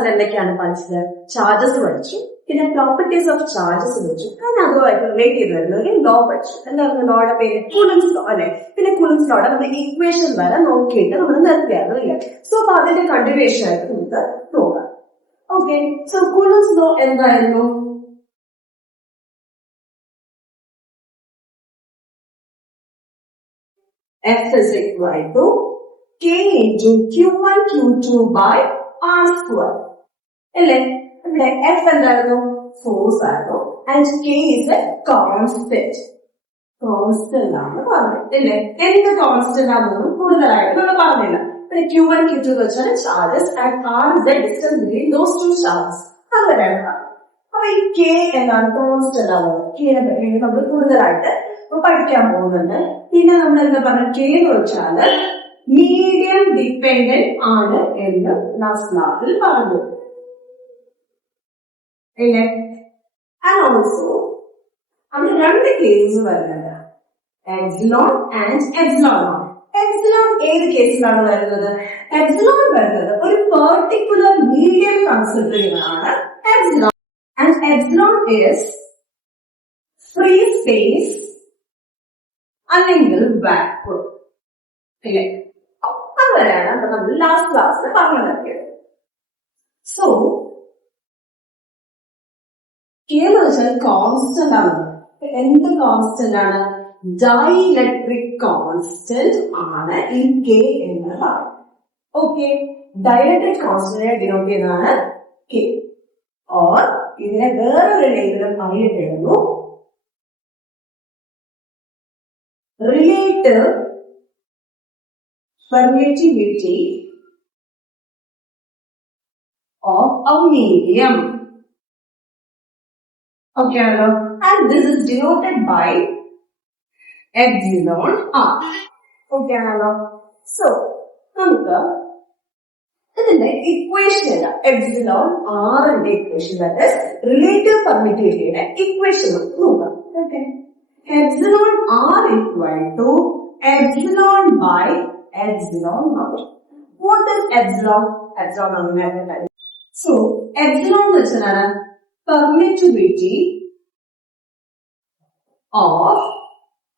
ക്ലാസ്സിൽ എന്തൊക്കെയാണ് പഠിച്ചത്? ചാർജസ് പഠിച്ചു, പിന്നെ പ്രോപ്പർട്ടീസ് ഓഫ് ചാർജസ് പഠിച്ചു, കാരണം അതുമായിട്ട് റിലേറ്റ് ചെയ്ത് വരുന്ന ഒരു ലോ പഠിച്ചു. എന്തായിരുന്നു ലോയുടെ പേര്? കുളംസ് ലോ അല്ലെ. പിന്നെ കുളംസ് ലോയുടെ നമ്മൾ ഇക്വേഷൻ വരെ നോക്കിയിട്ട് നമ്മൾ നിർത്തിയായിരുന്നു ഇല്ല. സോ അപ്പൊ അതിന്റെ കണ്ടിന്യൂഷൻ ആയിട്ട് നമുക്ക് നോക്കാം. ഓക്കെ, സോ കുളംസ് ലോ എന്തായിരുന്നു? F is equal to K into Q1 Q2 by R square. അല്ലേ? ഇവിടെ F എന്തായിരുന്നു? ഫോഴ്സ് ആയിരുന്നു. And K is a constant. Constant ആണ് പറഞ്ഞത് അല്ലേ? എന്ത് കോൺസ്റ്റന്റ് ആണെന്നും കൂടുതലായിട്ട് നമ്മൾ പറഞ്ഞില്ല. പിന്നെ Q1 Q2 എന്ന് വെച്ചാൽ charges and R is the distance between those two charges. അങ്ങനെയാണ്. അപ്പൊ ഈ K എന്താണ്? കോൺസ്റ്റന്റ് ആണ്. Kനെ പറ്റി നമ്മൾ കൂടുതലായിട്ട് പഠിക്കാൻ പോകുന്നുണ്ട്. പിന്നെ നമ്മൾ എന്താ പറഞ്ഞ K എന്ന് വെച്ചാല് മീഡിയം ഡിപ്പെൻഡന്റ് ആണ് എന്ന് ക്ലാസ്സിൽ പറഞ്ഞു അല്ലേ? ആൻഡ് ഓൾസോ അതിന് രണ്ട് കേസസ് വരുന്നുണ്ട്, epsilon and epsilon naught. Epsilon ഏത് കേസിലാണ് വരുന്നത്? എപ്സിലോൺ വരുന്നത് ഒരു പെർട്ടിക്കുലർ മീഡിയം കൺസിഡർ ചെയ്യുന്നതാണ് epsilon. And epsilon is free space അല്ലെങ്കിൽ വാക്വം അല്ലേ? അങ്ങനെയാണ് നമ്മൾ ലാസ്റ്റ് ക്ലാസ്സിൽ പറഞ്ഞു നിർത്തിയത്. സോ K എന്ന് വെച്ചാൽ കോൺസ്റ്റന്റ് ആണ്. എന്ത് കോൺസ്റ്റന്റ് ആണ്? ഡൈഇലക്ട്രിക് കോൺസ്റ്റന്റ് ആണ് ഈ K എന്ന് പറയുന്നത്. ഓക്കെ, ഡൈഇലക്ട്രിക് കോൺസ്റ്റന്റിനെ ഡിനോട്ട് ചെയ്യുന്നതാണ് K. ഓർ ഇതിനെ വേറൊരു ലേബലും അറിയപ്പെടുന്നു relative permittivity of a medium. Okay, and this is denoted by epsilon r. Okay, so നമുക്ക് ഇതിന്റെ ഇക്വേഷൻ എപ്സിലോൺ ആറിന്റെ ഇക്വേഷൻ, ദാറ്റ് ഈസ് റിലേറ്റീവ് പെർമിറ്റിവിറ്റിയുടെ ഇക്വേഷൻ നോക്കാം. Okay, epsilon r equal to epsilon by epsilon naught. What is epsilon? Epsilon ആണ്. So epsilon എന്ന് വെച്ചാൽ permittivity of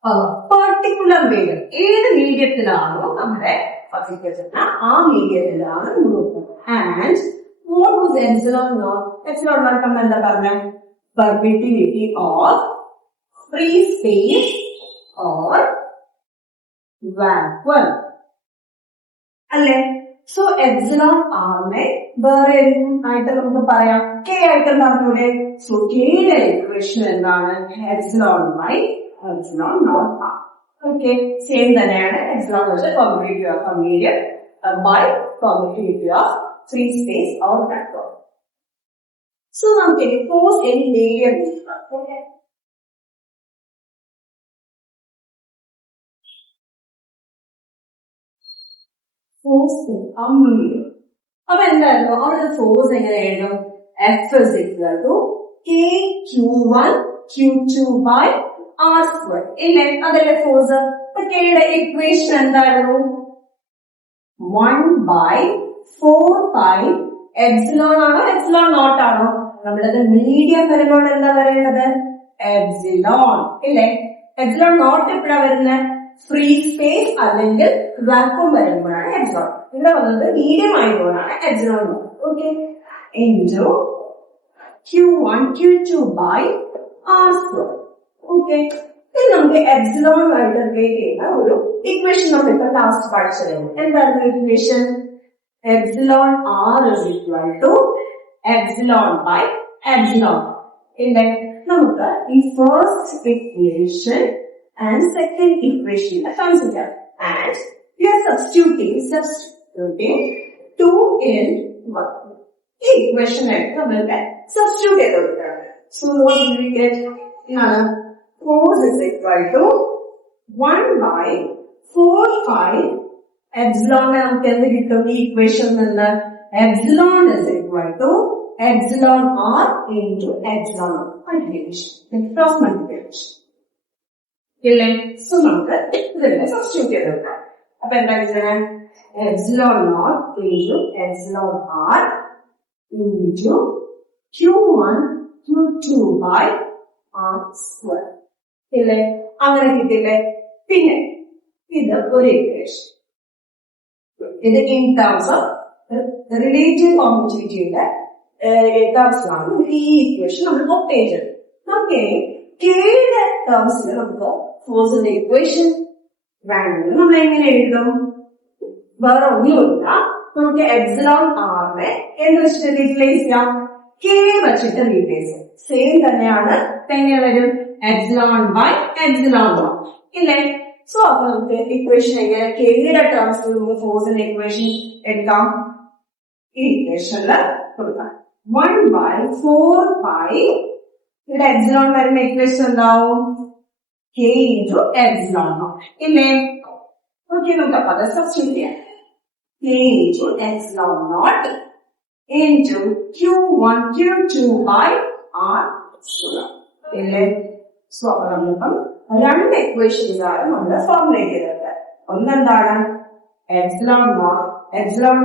a particular medium. ഏത് മീഡിയത്തിലാണോ നമ്മുടെ ആ മീഡിയത്തിലാണ് നോക്കുന്നത്. And what was epsilon naught? Epsilon naught നമ്മൾ എന്താ പറഞ്ഞ? Permittivity of free space or vacuum അല്ലേ? സോ എപ്സിലോൺ ആറിനെ വേറെ ആയിട്ട് നമുക്ക് പറയാം K ആയിട്ട് പറഞ്ഞൂടെ? സോ Kയുടെ ഇക്വേഷൻ എന്താണ്? Epsilon by epsilon naught r. Okay, same തന്നെയാണ്. എപ്സിലോൺ വെച്ചാൽ permittivity of a medium by permittivity of free space or vacuum. So നമുക്ക് ഫോഴ്സ് ഇൻ മീഡിയം ഫോഴ്സ് ആ മീഡിയം. അപ്പൊ എന്തായിരുന്നു അവിടെ ഫോഴ്സ് എങ്ങനെ എഴുതും? F is equal to KQ1 Q2 by R square ഇല്ലേ? അതല്ലേ ഫോഴ്സ്. അപ്പൊ Kയുടെ ഇക്വേഷൻ എന്തായിരുന്നു? 1 by 4 pi എപ്സിലോൺ ആണോ എപ്സിലോൺ നോട്ട് ആണോ? നമ്മളത് മീഡിയം വരുമ്പോൾ എന്താ പറയേണ്ടത്? എപ്സിലോൺ ഇല്ലേ? എപ്സിലോൺ നോട്ട് എപ്പോഴാ വരുന്നത്? ഫ്രീ സ്പേസ് അല്ലെങ്കിൽ വാക്വം വരുമ്പോഴാണ് എപ്സിലോൺ. ഇവിടെ വന്നത് മീഡിയം ആയതുകൊണ്ടാണ് epsilon. Okay, into Q1 Q2 by R square. Okay, ഇത് നമുക്ക് എപ്സിലോൺ ആയിട്ട് റിലേറ്റ് ചെയ്യുന്ന ഒരു ഇക്വേഷൻ നമ്മൾ ഇപ്പൊ ലാസ്റ്റ് പഠിച്ചത്. എന്താണ് equation? Epsilon R is equal to epsilon by epsilon ഇല്ലേ? നമുക്ക് ഈ first equation and second equation consider, and we are substituting 2 in 1 equation substitute. So what do we get? Force is equal to 1 by 4 pi epsilon. Equation epsilon is equal to epsilon r into epsilon multiplication, cross multiplication. So നമുക്ക് ഇതിനെ substitute ചെയ്തെടുക്കാം. അപ്പൊ എന്താ epsilon naught into epsilon r into Q1 Q2 by R square. ഇല്ലേ? അങ്ങനെ കിട്ടില്ലേ? പിന്നെ ഇത് ഒരു ഇക്വേഷൻ. ഇത് ഇൻ ടേംസ് ഓഫ് റിലേറ്റീവ് കോമ്പിറ്റിവിറ്റിയുടെ ടേംസിലാണ് ഈ ഇക്വേഷൻ നമ്മൾ ഒബ്റ്റെയിൻ ചെയ്തത്. നമുക്ക് കെയുടെ ടേംസിൽ നമുക്ക് ഫോഴ്സിന്റെ ഇക്വേഷൻ വേണമെങ്കിൽ നമ്മൾ എങ്ങനെ എഴുതും? വേറെ ഒന്നുമില്ല, നമുക്ക് എപ്സിലോൺ ആറിനെ എന്ത് വെച്ചിട്ട് റീപ്ലേസ് ചെയ്യാം? കെ വെച്ചിട്ട് റീപ്ലേസ് ചെയ്യാം. സെയിം തന്നെയാണ്. എങ്ങനെ വരും? എപ്സിലോൺ ബൈ എപ്സിലോൺ വൺ ഇല്ലേ? സോ അപ്പൊ നമുക്ക് ഇക്വേഷൻ എങ്ങനെ കെയുടെ ടേംസിൽ നമുക്ക് ഫോഴ്സിന്റെ ഇക്വേഷൻ എടുക്കാം? ഈ ഇക്വേഷനിൽ കൊടുക്കാം 1/4π. ഇവിടെ എപ്സിലോൺ വരുന്ന ഇക്വേഷൻ എന്താവും? കെ ഇൻറ്റു എപ്സിലോൺ ഇല്ലേ? ഓക്കെ, നമുക്ക് അപ്പൊ അത് സബ്സ്റ്റിറ്റ്യൂട്ട് ചെയ്യാം. K into epsilon naught into Q1 Q2 by R square. ഇല്ലേ? സോ അപ്പൊ നമ്മളിപ്പം രണ്ട് ഇക്വേഷൻസ് ആണ് നമ്മൾ ഫോർമുലേറ്റ് ചെയ്തത്. ഒന്നെന്താണ്? എപ്സിലോൺ നോട്ട്, എപ്സിലോൺ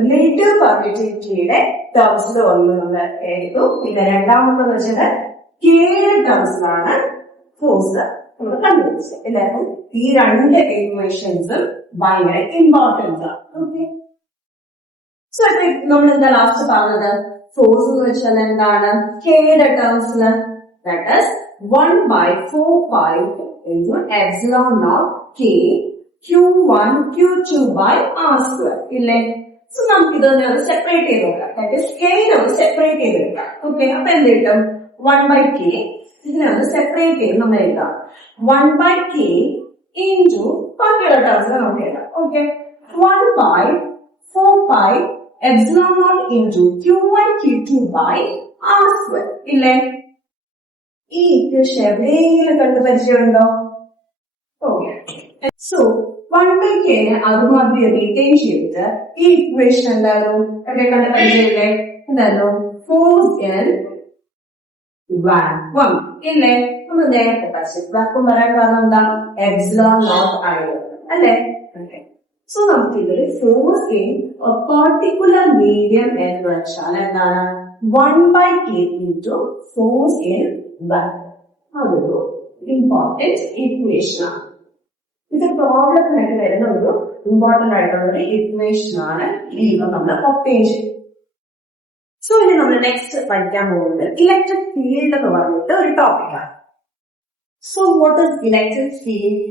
റിലേറ്റീവ് പെർമിറ്റിവിറ്റിയുടെ ടേംസിൽ ഒന്ന് നമ്മൾ എഴുതു. പിന്നെ രണ്ടാമത്തെന്ന് വെച്ചാൽ കെയുടെ ടേംസിലാണ് ഫോഴ്സ് നമ്മൾ കണ്ടുപിടിച്ചത്. എല്ലാവർക്കും ഈ രണ്ട് ഇക്വേഷൻസും ഭയങ്കര ഇമ്പോർട്ടൻസ് ആണ്. ഓക്കെ, സോ ഇപ്പൊ നമ്മൾ എന്താ ലാസ്റ്റ് പറഞ്ഞത്? ഫോഴ്സ് എന്ന് വെച്ചാൽ എന്താണ്? കെയുടെ ടേംസില് that is 1/4π into epsilon naught k Q1 Q2 by R square ഇല്ലേ? സോ നമുക്ക് ഇതൊന്ന് സെപ്പറേറ്റ് ചെയ്ത് നോക്കാം. ദാറ്റ് ഈസ് കെ നമ്മൾ സെപ്പറേറ്റ് ചെയ്ത് എടുക്കാം. ഓക്കെ, അപ്പൊ എന്ത് കിട്ടും? 1/k. ഇതിനെ ഒന്ന് സെപ്പറേറ്റ് ചെയ്ത് നമ്മൾ എഴുതാം. 1/k into ബാക്കിയുള്ള ടേംസിൽ നമുക്ക് എഴുതാം. Okay, 1/4π epsilon naught into Q1 Q2 by R square ഇല്ലേ? ഈ ഇക്വേഷൻ എവിടെയെങ്കിലും കണ്ട് പരിചയമുണ്ടോ? ഓക്കെ, സോ 1/k അതുമാതിരി റീറ്റെയിൻ ചെയ്തിട്ട് ഈ ഇക്വേഷൻ എന്തായാലും എവിടെ കണ്ട് പരിചയമില്ലേ? എന്തായാലും ഫോഴ്സ് ഇൻ വാക്വം ഇല്ലേ? നമ്മൾ നേരത്തെ പഠിച്ചത് വാക്വം പറയാൻ കാരണം എന്താ? എപ്സിലോൺ നോട്ട് ആയത് അല്ലേ? സോ നമുക്ക് ഇതിൽ ഫോഴ്സ് ഇൻ പർട്ടിക്കുലർ മീഡിയം എന്ന് വെച്ചാൽ എന്താണ്? 1/k into force in vacuum. അതൊരു ഇമ്പോർട്ടൻറ്റ് ഇക്വേഷൻ ആണ്. ഇത് പ്രോബ്ലത്തിനായിട്ട് വരുന്ന ഒരു ഇമ്പോർട്ടന്റ് ആയിട്ടുള്ള ഒരു ഇക്വേഷൻ ആണ്. ഇത് നമ്മൾ ഒബ്റ്റെയിൻ ചെയ്യും. സോ ഇനി നമ്മൾ നെക്സ്റ്റ് പഠിക്കാൻ പോകുന്നത് ഇലക്ട്രിക് ഫീൽഡ് എന്ന് പറഞ്ഞിട്ട് ഒരു ടോപ്പിക്കാണ്. So what is electric field?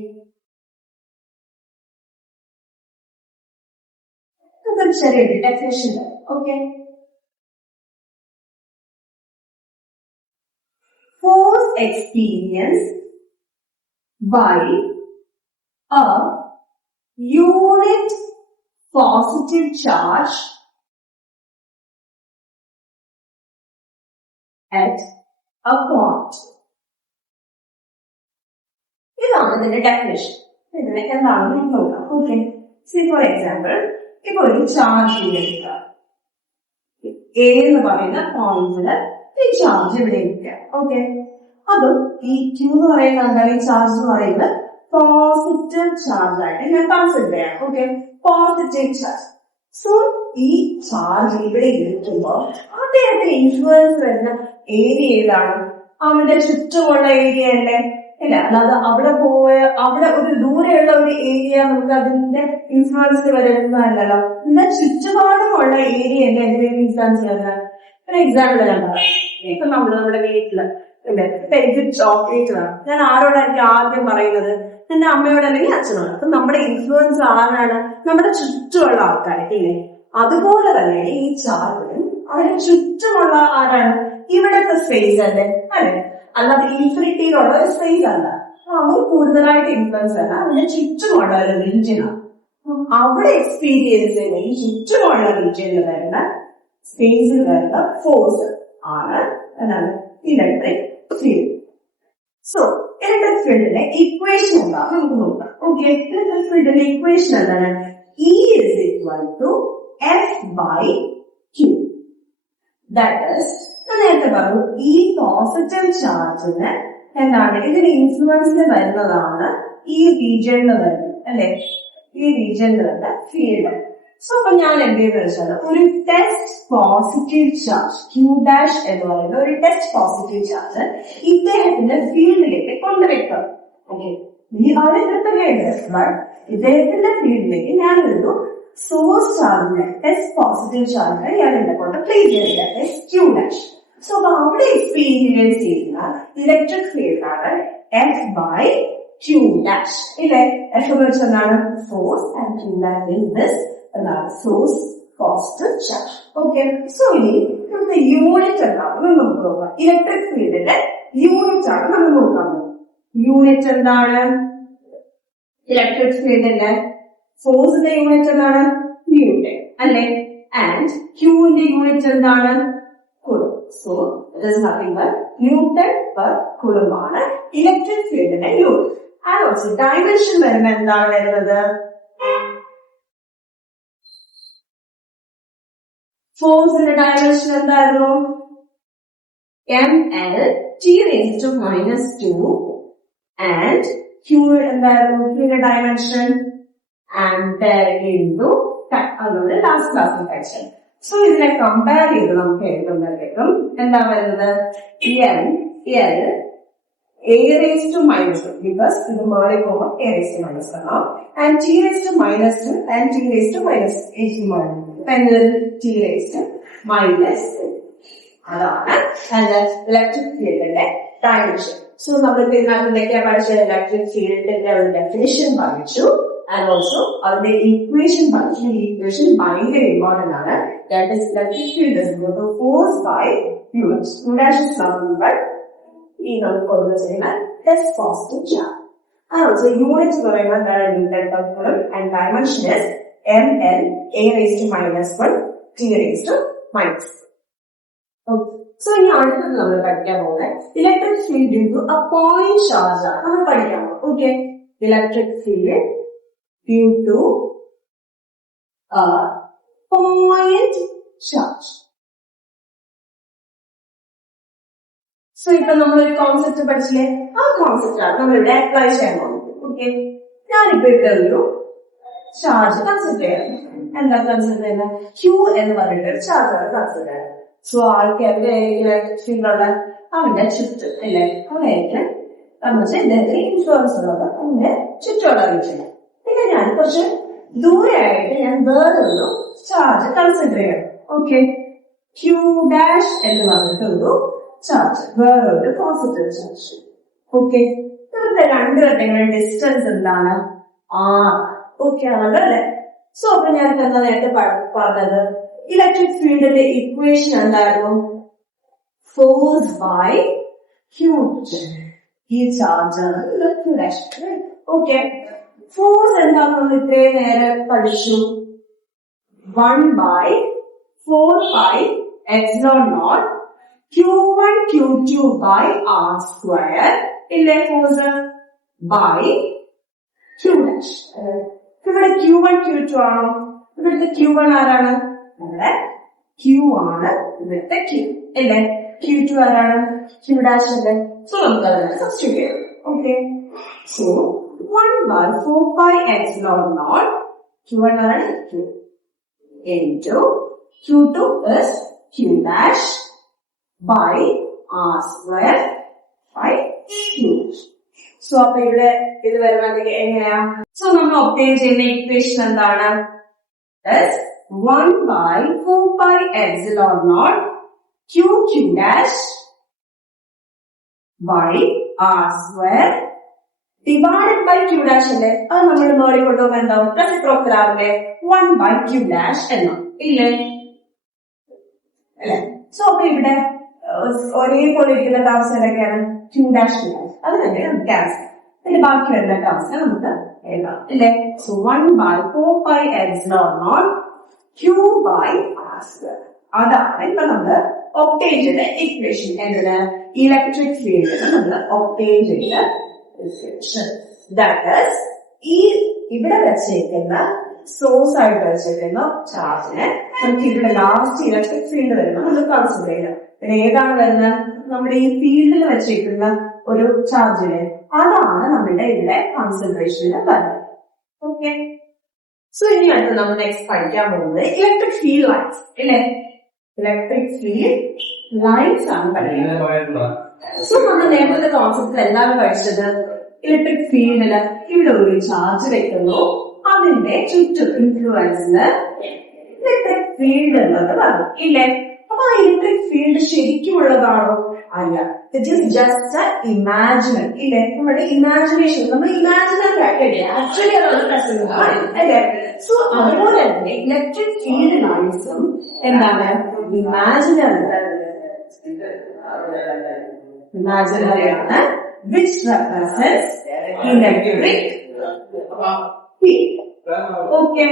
അതൊരു ചെറിയൊരു definition. Okay, force experience by a unit positive charge at a point. ഇതാണ് ഇതിന്റെ ഡെഫിനിഷൻ. ഇതിനെ എന്താണെന്ന് നമുക്ക് നോക്കാം. ഓക്കെ, ഫോർ എക്സാമ്പിൾ ഇപ്പൊ ഒരു ചാർജ് എടുക്കുക. എ എന്ന് പറയുന്ന പോയിന്റില് ഈ ചാർജ് ഇവിടെ ഇരിക്കുക. ഓക്കെ, അതും ഈ ക്യൂ എന്ന് പറയുന്ന എന്താണ്? ഈ ചാർജ് എന്ന് പറയുന്നത് പോസിറ്റീവ് ചാർജ് ആയിട്ട് ഞാൻ കൺസിഡർ ചെയ്യാം. Okay, positive charge. സോ ഈ ചാർജ് ഇവിടെ ഇരിക്കുമ്പോൾ അദ്ദേഹത്തിന് ഇൻഫ്ലുവൻസ് വരുന്ന ഏരിയ ഏതാണ്? അവരുടെ ചുറ്റുമുള്ള ഏരിയ അല്ലേ? ഇല്ല, അല്ലാതെ അവിടെ ഒരു ദൂരെയുള്ള ഒരു ഏരിയ നമുക്ക് അതിന്റെ ഇൻഫ്ലുവൻസ് വരുന്നതല്ലല്ലോ. ഇതിന്റെ ചുറ്റുപാടുമുള്ള ഏരിയ അല്ലേ അതിന്റെ ഇൻഫ്ലുവൻസ് വരുന്നത്. ഒരു എക്സാമ്പിൾ ഞാൻ പറയാം. ഇപ്പൊ നമ്മുടെ വീട്ടില് ഇപ്പൊ എനിക്ക് ചോക്ലേറ്റ് വേണം. ഞാൻ ആരോടായിരിക്കും ആദ്യം പറയുന്നത്? എന്റെ അമ്മയോട് അല്ലെങ്കിൽ അച്ഛനോട്. അപ്പൊ നമ്മുടെ ഇൻഫ്ലുവൻസ് ആരാണ്? നമ്മുടെ ചുറ്റുമുള്ള ആൾക്കാരൊക്കെ ഇല്ലേ? അതുപോലെ തന്നെ ഈ ചാർജും അതിന് ചുറ്റുമുള്ള ആരാണ്? ഇവിടത്തെ സ്പേസ് അല്ലേ? അല്ലെ? അല്ലാതെ ഇൻഫിനിറ്റിയിലുള്ള ഒരു സ്പേസ് അല്ല. അവർ കൂടുതലായിട്ട് ഇൻഫ്ലുവൻസ് അല്ല, അതിന്റെ ചുറ്റുമുള്ള ഒരു റീജിയനാണ്. അവിടെ എക്സ്പീരിയൻസ് ചെയ്യുന്ന ഈ ചുറ്റുമുള്ള റീജിയനിൽ വരുന്ന സ്പേസിൽ വരുന്ന ഫോഴ്സ് ആണ് എന്താണ്? Electric field. സോ ഇലക്ട്രിക് ഫീൽഡിന്റെ ഇക്വേഷൻ എന്താണെന്ന് നമുക്ക് നോക്കാം. ഓക്കെ, ഇലക്ട്രിക് ഫീൽഡിന്റെ ഇക്വേഷൻ എന്താണ്? E is equal to F/Q. That is നേരത്തെ പറഞ്ഞു ഈ പോസിറ്റീവ് ചാർജിന് എന്താണ്? ഇതിന് ഇൻഫ്ലുവൻസ് വരുന്നതാണ് ഈ റീജിയനിൽ വരുന്നത് അല്ലെ? ഈ റീജിയനിൽ വരുന്ന ഫീൽഡ്. സോ അപ്പൊ ഞാൻ എന്ത് ചെയ്യുന്നത് വെച്ചാൽ ഒരു test positive charge q dash എന്ന് പറയുന്ന ഒരു ടെസ്റ്റ് പോസിറ്റീവ് ചാർജ് ഇദ്ദേഹത്തിന്റെ ഫീൽഡിലേക്ക് കൊണ്ടുവയ്ക്കണം. ഓക്കെ, ഈ ആദ്യത്തെ ഇദ്ദേഹത്തിന്റെ ഫീൽഡിലേക്ക് ഞാനൊരു സോഴ്സ് ചാർജിനെ ടെസ്റ്റ് പോസിറ്റീവ് ചാർജിനെ ഞാൻ എന്നെ കൊണ്ട് പ്ലേസ് ചെയ്യുക ക്യൂ ഡാഷ്. സോ അപ്പൊ അവിടെ എക്സ്പീരിയൻസ് ചെയ്യുന്ന ഇലക്ട്രിക് ഫീൽഡാണ് എഫ് ബൈ ക്യൂ ഡാഷ്. ഇല്ലേ, എഫ് എന്ന് വെച്ചാൽ എന്താണ് force and Q dash this എന്താണ് source constant charge. Okay, so ഇനി നമുക്ക് യൂണിറ്റ് എന്താണെന്ന് നമുക്ക് നോക്കാം. ഇലക്ട്രിക് ഫീൽഡിന്റെ യൂണിറ്റ് ആണ് നമ്മൾ നോക്കാൻ പോകുന്നത്. യൂണിറ്റ് എന്താണ്? ഇലക്ട്രിക് ഫീൽഡിന്റെ ഫോഴ്സിന്റെ യൂണിറ്റ് എന്താണ്? ന്യൂട്ടൺ അല്ലെ. ആൻഡ് ക്യൂവിന്റെ യൂണിറ്റ് എന്താണ്? കുളം. So it is nothing but newton per കുളം ആണ് ഇലക്ട്രിക് ഫീൽഡിന്റെ യൂണിറ്റ്. ആൻഡ് ഓൾസോ ഡയമെൻഷൻ വരുന്ന എന്താണ് വരുന്നത്? ഫോഴ്സിന്റെ ഡയമെൻഷൻ എന്തായിരുന്നു? ml t⁻². ആൻഡ് ക്യൂ എന്തായിരുന്നു? ക്യൂവിന്റെ ഡയമെൻഷൻ ആംപെയർ ഇൻടു അതുകൊണ്ട് ലാസ്റ്റ് ക്ലാസ്സിൽ കഴിച്ചത്. സോ ഇതിനെ കമ്പയർ ചെയ്ത് നമുക്ക് എഴുതുമ്പോഴേക്കും എന്താ വരുന്നത്? എൽ a⁻⁻1 ബിക്കോസ് ഇത് മുകളിൽ പോകുമ്പോൾ a⁻⁻1 and t⁻⁻2 and t⁻⁻t⁻⁻ അതാണ് ഇലക്ട്രിക് ഫീൽഡിന്റെ ഡയമെൻഷൻ. സോ നമ്മൾ ഇതിനകത്ത് എന്തൊക്കെയാണ് പഠിച്ചത്? ഇലക്ട്രിക് ഫീൽഡിന്റെ ഒരു ഡെഫിനിഷൻ പഠിച്ചു ആൻഡ് ഓൾസോ അതിന്റെ ഈക്വേഷൻ പഠിച്ചു. ഈ ഈക്വേഷൻ ഭയങ്കര ഇമ്പോർട്ടന്റ് ആണ്. That is electric field is equal to force by unit. Unit is number ഈ നമുക്ക് കൊണ്ടു ചെയ്യുന്ന test positive charge. And also unit എന്ന് പറയുമ്പോൾ എന്താണ്? Newton per coulomb and dimension is ml a⁻⁻1 t⁻⁻. Okay, so ഇനി അടുത്തത് നമ്മൾ പഠിക്കാൻ പോകുന്നത് electric field into a point charge ആണ് നമ്മൾ പഠിക്കാൻ പോകുന്നത്. Okay, electric field due to a point charge. So ഇപ്പൊ നമ്മളൊരു കോൺസെപ്റ്റ് പഠിച്ചില്ലേ? ആ കോൺസെപ്റ്റ് ആണ് നമ്മളിവിടെ അപ്ലൈ ചെയ്യാൻ പോകുന്നത്. ഓക്കെ, ഞാനിപ്പോ ഇവിടെ ഒരു ചാർജ് കൺസിഡർ ചെയ്യാം. എന്താ കൺസിഡർ ചെയ്യുന്നത്? ക്യൂ എന്ന് പറഞ്ഞിട്ട് ഒരു ചാർജാണ് കൺസിഡർ ചെയ്യുന്നത്. സോ ആൾക്കാരുടെ ഇലക്ട്രിക് ഫീൽഡുള്ള അവന്റെ ചുറ്റും അല്ലേ, അവനായിരിക്കും ഇദ്ദേഹത്തിന് ഇൻഫ്ലുവൻസ് ഉള്ളത് അവന്റെ ചുറ്റുമുള്ള വിഷയം. പിന്നെ ഞാൻ കുറച്ച് ദൂരെയായിട്ട് ഞാൻ വേറൊരു ചാർജ് കൺസിഡർ ചെയ്യണം. ഓക്കെ, ക്യൂ ഡാഷ് എന്ന് പറഞ്ഞിട്ടൊരു ചാർജ്, വേറൊരു പോസിറ്റീവ് ചാർജ്. ഓക്കെ, ഇവരുടെ രണ്ടുപേരുടെയും ഡിസ്റ്റൻസ് എന്താണ്? ആർ. ഓക്കെ ആണല്ലോ അല്ലെ. സോ അപ്പൊ ഞാൻ എന്താ നേരത്തെ പറഞ്ഞത്? ഇലക്ട്രിക് ഫീൽഡിന്റെ ഇക്വേഷൻ എന്തായിരുന്നു? Force by q. ഈ ചാർജാണ് ക്യൂ ഡാഷ്. ഓക്കെ, ഫോഴ്സ് എന്താണെന്ന് നമ്മൾ ഇത്രയും നേരം പഠിച്ചു. 1/4πε0 Q1 Q2 by R². ഇല്ലേ ഫോഴ്സ് ബൈ ക്യൂ ഡാഷ്. ഇവിടെ Q1 Q2 ആണോ? ഇവിടുത്തെ Q1 ആരാണ്? നമ്മുടെ Q ആണ് ഇവിടുത്തെ Q അല്ലേ. Q2 ആരാണ്? Q ഡാഷ് അല്ലേ. സോ നമുക്ക് അതിനെ സബ്സ്റ്റിറ്റ്യൂട്ട് ചെയ്യാം. ഓക്കെ, സോ 1/4πε0 Q1 ആരാണ്? Q into Q2 is Q dash by R² by Q. So അപ്പൊ ഇവിടെ ഇത് വരുമ്പോൾ എങ്ങനെയാ? സോ നമ്മൾ ഒബ്റ്റെയിൻ ചെയ്യുന്ന ഇക്വേഷൻ എന്താണ്? 1/4πε0 Q dash by R² divided by Q dash അല്ലേ. അത് നമ്മൾ മോഡി കൊണ്ടുപോകുമ്പോൾ എന്താവും? റെസിപ്രോക്കൽ ആവില്ലേ? 1/Q dash എന്നോ ഇല്ലേ അല്ലെ. സോ അപ്പൊ ഇവിടെ ഒരേപോലെ ഇരിക്കുന്ന ടേംസ് ഏതൊക്കെയാണ്? Q dash അത് തന്നെ നമുക്ക് ക്യാൻസൽ. പിന്നെ ബാക്കി വരുന്ന ടേംസിനെ നമുക്ക് എഴുതാം ഇല്ലേ. So 1/4πε0 Q by R². അതാണ് ഇപ്പൊ നമ്മള് ഒബ്റ്റെയിൻ ചെയ്ത ഇക്വേഷൻ. എന്തിന്? ഇലക്ട്രിക് ഫീൽഡിന് നമ്മൾ ഒബ്റ്റെയിൻ ചെയ്ത ഇക്വേഷൻ. ദാറ്റ് ഈസ് ഈ ഇവിടെ വെച്ചേക്കുന്ന സോഴ്സ് ആയിട്ട് വെച്ചേക്കുന്ന ചാർജിനെ നമുക്ക് ഇവിടെ ലാസ്റ്റ് ഇലക്ട്രിക് ഫീൽഡ് വരുമ്പോൾ നമ്മൾ കൺസിഡർ ചെയ്യാം. പിന്നെ ഏതാണ് വരുന്നത്? നമ്മുടെ ഈ ഫീൽഡിൽ വെച്ചേക്കുന്ന ഒരു ചാർജിനെ, അതാണ് നമ്മുടെ ഇവിടെ കോൺസെൻട്രേഷനിൽ വരുന്നത്. ഓക്കെ, സോ ഇനി അടുത്ത് നമ്മൾ നെക്സ്റ്റ് പഠിക്കാൻ പോകുന്നത് ഇലക്ട്രിക് ഫീൽഡ് ലൈൻസ് അല്ലേ? ഇലക്ട്രിക് ഫീൽഡ് ലൈൻസ് ആണ് പഠിക്കുന്നത്. സോ നമ്മൾ നേരത്തെ കോൺസെപ്റ്റിൽ എന്താണ് പഠിച്ചത്? ഇലക്ട്രിക് ഫീൽഡില് ഇവിടെ ഒരു ചാർജ് വെക്കുന്നു, അതിന്റെ ചുറ്റും ഇൻഫ്ലുവൻസിന് ഇലക്ട്രിക് ഫീൽഡ് എന്നത് പറഞ്ഞു ഇല്ലേ? അപ്പൊ ആ ഇലക്ട്രിക് ഫീൽഡ് ശരിക്കുമുള്ളതാണോ? അല്ല, ഇറ്റ് ഈസ് ജസ്റ്റ് ഇമാജിനറി ഇല്ലേ? നമ്മുടെ ഇമാജിനേഷൻ, നമ്മൾ ഇമാജിനറി ആയിട്ടല്ലേ ആക്ച്വലി അതാണ് പ്രസന്റ് അല്ലേ? സോ അതുപോലെ തന്നെ ഇലക്ട്രിക് ഫീൽഡ് ലൈൻസും എന്താണ്? ഇമാജിനറിയാണ്, which represents electric field. Okay.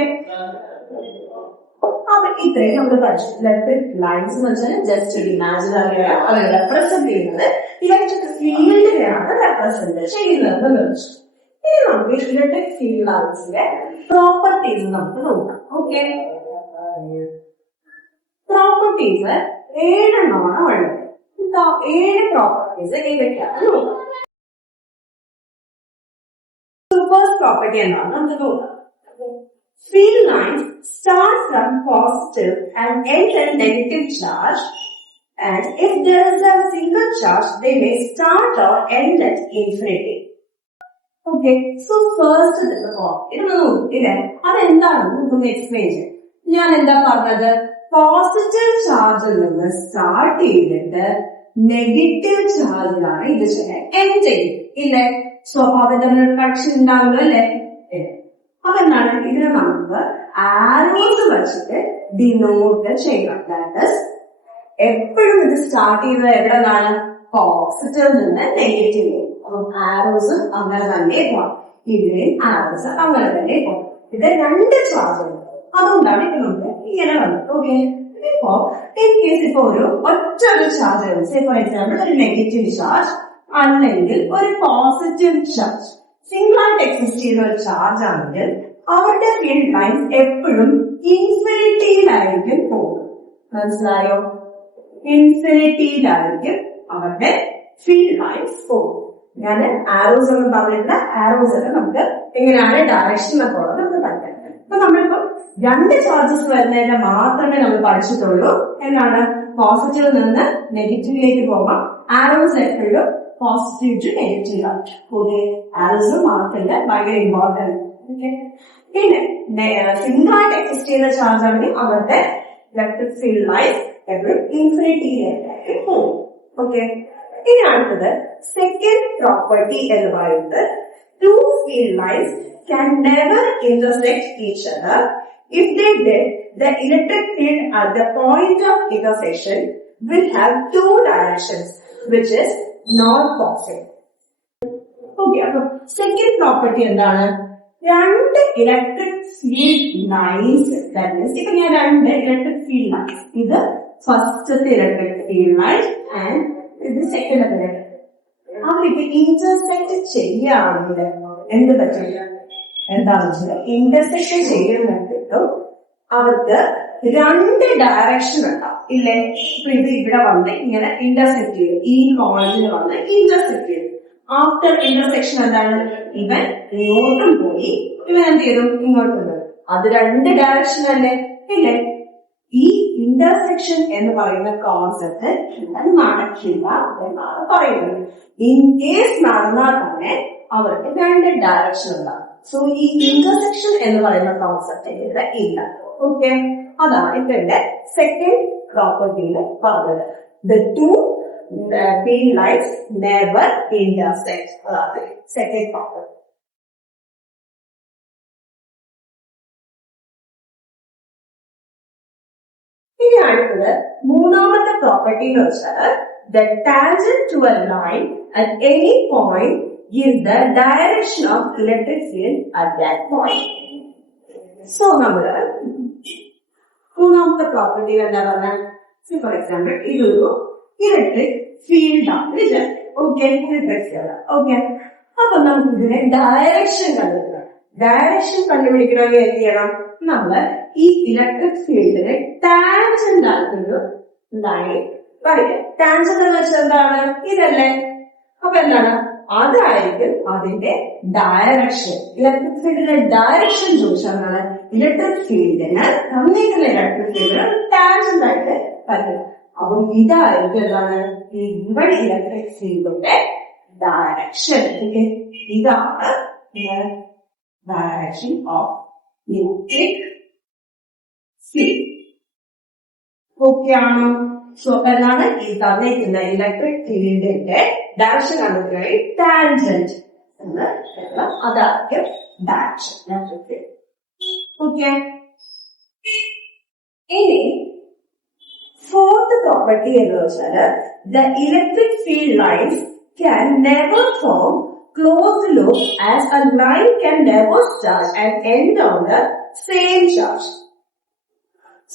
അപ്പൊ ഇത്രയും നമ്മൾ പഠിച്ചു. ഇലക്ട്രിക് ലൈൻസ് എന്ന് വെച്ചാൽ ജസ്റ്റ് ഒരു ഇമാജിനറിയാണ്, അത് റെപ്രസെന്റ് ചെയ്യുന്നത് ഇലക്ട്രിക് ഫീൽഡിനെയാണ് റെപ്രസെന്റ് ചെയ്യുന്നത് എന്ന് വെച്ചു. ഇനി നമുക്ക് ഇലക്ട്രിക് ഫീൽഡ് ലൈൻസിന്റെ പ്രോപ്പർട്ടീസ് നമുക്ക് നോക്കാം. ഓക്കെ, പ്രോപ്പർട്ടീസ് 7 എണ്ണമാണ് ഉള്ളത്. 7 പ്രോപ്പർട്ടീസ് ഏതൊക്കെയാണ് നോക്കാം. ഫസ്റ്റ് പ്രോപ്പർട്ടി എന്താണ് നമുക്ക് നോക്കാം. Field lines start from positive and end at negative charge, and if there is a single charge, they may start or end at infinity. Okay, so first ഇത് ഇല്ലേ, അതെന്താണെന്ന് നമുക്കൊന്ന് എക്സ്പ്ലെയിൻ ചെയ്യാം. ഞാൻ എന്താ പറഞ്ഞത്? പോസിറ്റീവ് ചാർജിൽ നിന്ന് സ്റ്റാർട്ട് ചെയ്തിട്ട് നെഗറ്റീവ് ചാർജിലാണ് ഇത് എൻഡ് ചെയ്യും ഇല്ലേ? സോ അതിന്റെ കണക്ഷൻ ഉണ്ടാവുമല്ലോ അല്ലേ? അപ്പൊ എന്താണ് ഇതിനെ നമുക്ക് ആരോസ് വെച്ചിട്ട് ഡിനോട്ട് ചെയ്യണം. ദാറ്റ് ഈസ് എപ്പോഴും ഇത് സ്റ്റാർട്ട് ചെയ്യുന്നത് എവിടെ നിന്നാണ്? പോസിറ്റീവ് നിന്ന് നെഗറ്റീവ്. അപ്പം ആരോസ് അങ്ങനെ തന്നെ പോകാം, ഇതിലെയും ആരോസ് അങ്ങനെ തന്നെ പോകാം. ഇത് 2 ചാർജുകൾ, അതുകൊണ്ടാണ് ഇത് നമുക്ക് ഇങ്ങനെ വന്നത്. ഓക്കെ, ഇപ്പോ ഇൻ കേസ് ഇപ്പൊ ഒറ്റ ചാർജ്, ഫോർ എക്സാമ്പിൾ ഒരു നെഗറ്റീവ് ചാർജ് അല്ലെങ്കിൽ ഒരു പോസിറ്റീവ് ചാർജ് സിംഗിൾ ആയിട്ട് എക്സിസ്റ്റ് ചെയ്യുന്ന ഒരു ചാർജ് ആണെങ്കിൽ അവരുടെ ഫീൽഡ് ലൈൻസ് എപ്പോഴും ഇൻഫിനിറ്റിയിലായിരിക്കും പോകും. മനസ്സിലായോ? ഇൻഫിനിറ്റിയിലായിരിക്കും അവരുടെ ഫീൽഡ് ലൈൻസ് പോകും. ഞാൻ ആരോസ് എന്ന് പറഞ്ഞിട്ടുള്ള ആരോസ് ഒക്കെ നമുക്ക് എങ്ങനെയാണ് ഡയറക്ഷൻ ഒക്കെ ഉള്ളത് നമുക്ക് പഠിക്കാം. അപ്പൊ നമ്മളിപ്പോ 2 ചാർജസ് വരുന്നതിനെ മാത്രമേ നമ്മൾ പഠിച്ചിട്ടുള്ളൂ. എന്താണ്? പോസിറ്റീവിൽ നിന്ന് നെഗറ്റീവിലേക്ക് പോകാം. ആരോസ് എപ്പോഴും പോസിറ്റീവ് ടു നെഗറ്റീവ് ആയിട്ട്. ഓക്കെ, ആരോസ് മാർക്കില്ല, ഭയങ്കര ഇമ്പോർട്ടന്റ്. ഓക്കെ, പിന്നെ സിംഗിൾ ആയിട്ട് എക്സിസ്റ്റ് ചെയ്യുന്ന ചാർജ് ആണെങ്കിൽ അവരുടെ ഇലക്ട്രിക് ഫീൽഡ് ലൈൻസ് എപ്പോഴും ഇൻഫിനിറ്റിയിലേക്ക് പോകും. ഓക്കെ, ഇനി അടുത്തത് സെക്കൻഡ് പ്രോപ്പർട്ടി എന്ന് പറയുന്നത് two field lines can never intersect each other. If they did, the electric field at the point of intersection will have 2 directions, which is not possible. Okay, so second property എന്താണ്? 2 electric field lines, that means ഇപ്പൊ ഞാൻ 2 electric field lines, ഇത് ഫസ്റ്റത്തെ electric field line and ഇത് second. അവർക്ക് intersect ചെയ്യുകയാണെങ്കിൽ എന്ത് പറ്റില്ല? എന്താണെന്ന് വെച്ചാൽ ഇന്റർസെക്ഷൻ ചെയ്യുന്നിട്ടും അവർക്ക് 2 ഡയറക്ഷൻ ഉണ്ടാവും ഇല്ലേ? ഇപ്പൊ ഇത് ഇവിടെ വന്ന് ഇങ്ങനെ ഇന്റർസെക്ട് ചെയ്യും, ഈ പോയിന്റിൽ വന്ന് ഇന്റർസെക്ട് ചെയ്യും. ആഫ്റ്റർ ഇന്റർസെക്ഷൻ എന്താണ്? ഇവൻ ഇങ്ങോട്ടും പോയി, ഇവൻ എന്ത് ചെയ്തു? ഇങ്ങോട്ടും പോയി. അത് 2 ഡയറക്ഷൻ അല്ലേ? ഇല്ലേ? ഈ ഇന്റർസെക്ഷൻ എന്ന് പറയുന്ന കോൺസെപ്റ്റ് അത് നടക്കില്ല എന്നാണ് പറയുന്നത്. ഇൻ കേസ് നടന്നാൽ തന്നെ അവർക്ക് 2 ഡയറക്ഷൻ ഉണ്ടാകും. സോ ഈ ഇന്റർസെക്ഷൻ എന്ന് പറയുന്ന കോൺസെപ്റ്റ് ഇവിടെ ഇല്ല. ഓക്കെ, അതാണ് ഇവരുടെ സെക്കൻഡ് പ്രോപ്പർട്ടിയിൽ പറഞ്ഞത്. The 2 field lines never intersect. അതാണ് സെക്കൻഡ് പ്രോപ്പർട്ടി. ഇനി അടുത്തത് മൂന്നാമത്തെ പ്രോപ്പർട്ടി എന്ന് വെച്ചാൽ the tangent to a line at any point is the direction of electric field at that point. So, നമ്മള് മൂന്നാമത്തെ പ്രോപ്പർട്ടി എന്താ പറഞ്ഞാൽ, ഫോർ എക്സാമ്പിൾ ഇതൊരു ഇലക്ട്രിക് ഫീൽഡ് ആണ്. Okay, electric field. ഓക്കെ, അപ്പൊ നമുക്ക് ഇതിനെ ഡയറക്ഷൻ കണ്ടുപിടിക്കണം. ഡയറക്ഷൻ കണ്ടുപിടിക്കണമെങ്കിൽ എന്ത് ചെയ്യണം? നമ്മള് ഈ ഇലക്ട്രിക് ഫീൽഡിനെ ടാൻജന്റ് ആയിട്ടൊരു ലൈൻ വരയ്ക്കാം. ടാൻജന്റ് എന്ന് വെച്ചാൽ എന്താണ്? ഇതല്ലേ? അപ്പൊ എന്താണ്? അതായിരിക്കും അതിന്റെ ഡയറക്ഷൻ. ഇലക്ട്രിക് ഫീൽഡിന്റെ ഡയറക്ഷൻ ചോദിച്ചാൽ ഇലക്ട്രിക് ഫീൽഡിന് തന്നിട്ടുള്ള ഇലക്ട്രിക് ഫീൽഡിന് ടാൻജന്റ് ആയിട്ട് പറ്റും. അപ്പൊ ഇതായിരിക്കും എന്താണ് ഇവിടെ ഇലക്ട്രിക് ഫീൽഡിന്റെ ഡയറക്ഷൻ. ഇതാണ് direction of electric field. Okay ആണോ? സോ എന്താണ് ഈ തന്നിരിക്കുന്ന ഇലക്ട്രിക് ഫീൽഡിന്റെ ഡയറക്ഷൻ കണ്ടുപിടിക്കാൻ ടാൻജന്റ് എന്ന് അതായിരിക്കും ഡയറക്ഷൻ. ഓക്കെ, ഇനി ഫോർത്ത് പ്രോപ്പർട്ടി എന്ന് വെച്ചാല് the electric field lines can never form closed loop as a line can never start and end on the same charge.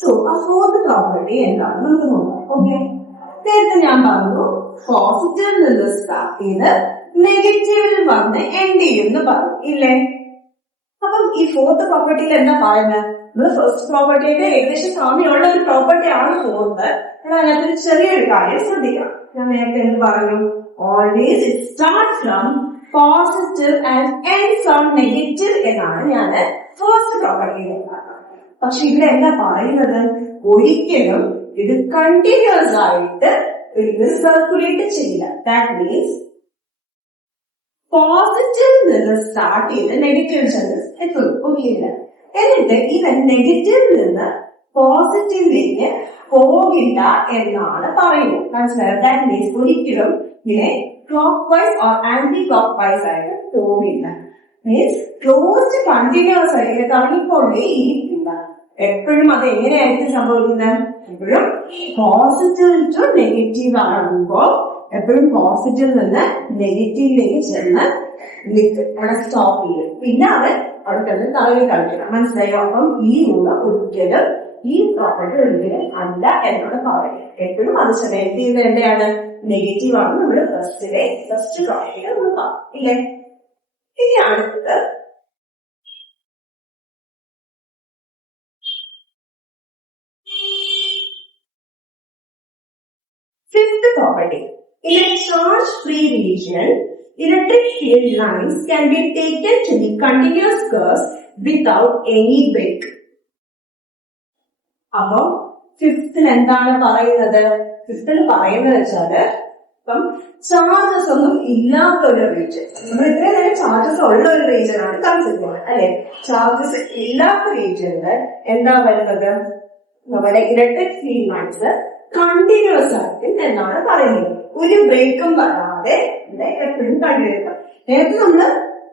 So, a fourth property എന്താണെന്ന് നമുക്ക് നോക്കാം. Okay, നേരത്തെ ഞാൻ പറഞ്ഞു പോസിറ്റീവിൽ നിന്ന് സ്റ്റാർട്ട് ചെയ്ത് നെഗറ്റീവിൽ വന്ന് എൻഡ് ചെയ്യുമെന്ന് പറഞ്ഞു ഇല്ലേ? അപ്പം ഈ ഫോർത്ത് പ്രോപ്പർട്ടിയിൽ എന്താ പറയുന്നത്? നമ്മൾ ഫസ്റ്റ് പ്രോപ്പർട്ടിയുടെ ഏകദേശം സാമ്യമുള്ള ഒരു പ്രോപ്പർട്ടി ആണ് ഫോർത്ത്. അതിനകത്തൊരു ചെറിയൊരു കാര്യം ശ്രദ്ധിക്കണം. ഞാൻ നേരത്തെ എന്ത് പറഞ്ഞു? Always it starts from positive and ends on negative എന്നാണ് ഞാൻ ഫസ്റ്റ് പ്രോപ്പർട്ടിയിൽ പറഞ്ഞത്. പക്ഷെ ഇവിടെ എന്താ പറയുന്നത്? ഒരിക്കലും ഇത് കണ്ടിന്യൂസ് ആയിട്ട് സർക്കുലേറ്റ് ചെയ്യില്ല. ദാറ്റ് മീൻസ് പോസിറ്റീവിൽ നിന്ന് സ്റ്റാർട്ട് ചെയ്ത് നെഗറ്റീവ് ചാർജസ് എത്തും. ഒരിക്കലില്ല. എന്നിട്ട് ഇവൻ നെഗറ്റീവിൽ നിന്ന് പോസിറ്റീവിലേക്ക് പോകില്ല എന്നാണ് പറയുന്നത്. മനസ്സിലായോ? ദാറ്റ് മീൻസ് ഒരിക്കലും ഇതിനെ clockwise or anti clockwise ആയിട്ട് പോകില്ല. മീൻസ് ക്ലോസ്ഡ് കണ്ടിന്യൂസ് ആയിട്ട് കറങ്ങിക്കൊണ്ടേ ഇരിക്കില്ല. എപ്പോഴും അത് എങ്ങനെയായിരിക്കും സംഭവിക്കുന്നത്? എപ്പോഴും പോസിറ്റീവ് ടു നെഗറ്റീവ് ആകുമ്പോൾ എപ്പോഴും പോസിറ്റീവിൽ നിന്ന് നെഗറ്റീവിലേക്ക് ചെന്ന് നിൽക്കും, അവിടെ സ്റ്റോപ്പ് ചെയ്യും. പിന്നെ അവൻ അവിടെ തന്നെ തറവിൽ കളിക്കണം. മനസ്സിലായോ? അപ്പം ഈ റൂള് ഒരിക്കലും ഈ പ്രോപ്പർട്ടി ഒരിക്കലും അല്ല എന്നോട് പറയുന്നത്. എപ്പോഴും അത് സെലക്ട് ചെയ്യുന്നത് എവിടെയാണ്? നെഗറ്റീവ് ആണ്. നമ്മൾ ഫസ്റ്റ് പ്രോപ്പർട്ടിയിൽ നമ്മൾ പറയും ഇല്ലേ? ഇനി അടുത്തത് fifth property. In a charge-free region, electric field lines can be taken to be continuous curves without any break. അപ്പൊ ഫിഫ്തിൽ എന്താണ് പറയുന്നത്? ഫിഫ്തിൽ പറയുന്നത് വെച്ചാല് ഇപ്പം ചാർജസ് ഒന്നും ഇല്ലാത്ത ഒരു റീജിയൻ, നമ്മൾ ഇത്രയും നേരം ചാർജസ് ഉള്ള ഒരു റീജിയൻ ആണ് കൺസിഡർ ചെയ്യുന്നത് അല്ലെ? ചാർജസ് ഇല്ലാത്ത റീജിയനില് എന്താ വരുന്നത്? നമ്മുടെ ഇലക്ട്രിക് ഫീൽഡ് ലൈൻസ് കണ്ടിന്യൂസ് ആയിരിക്കും എന്നാണ് പറയുന്നത്. ഒരു ബ്രേക്കും വരാതെ എപ്പോഴും കണ്ടിന്യൂസ്. നേരത്തെ നമ്മള്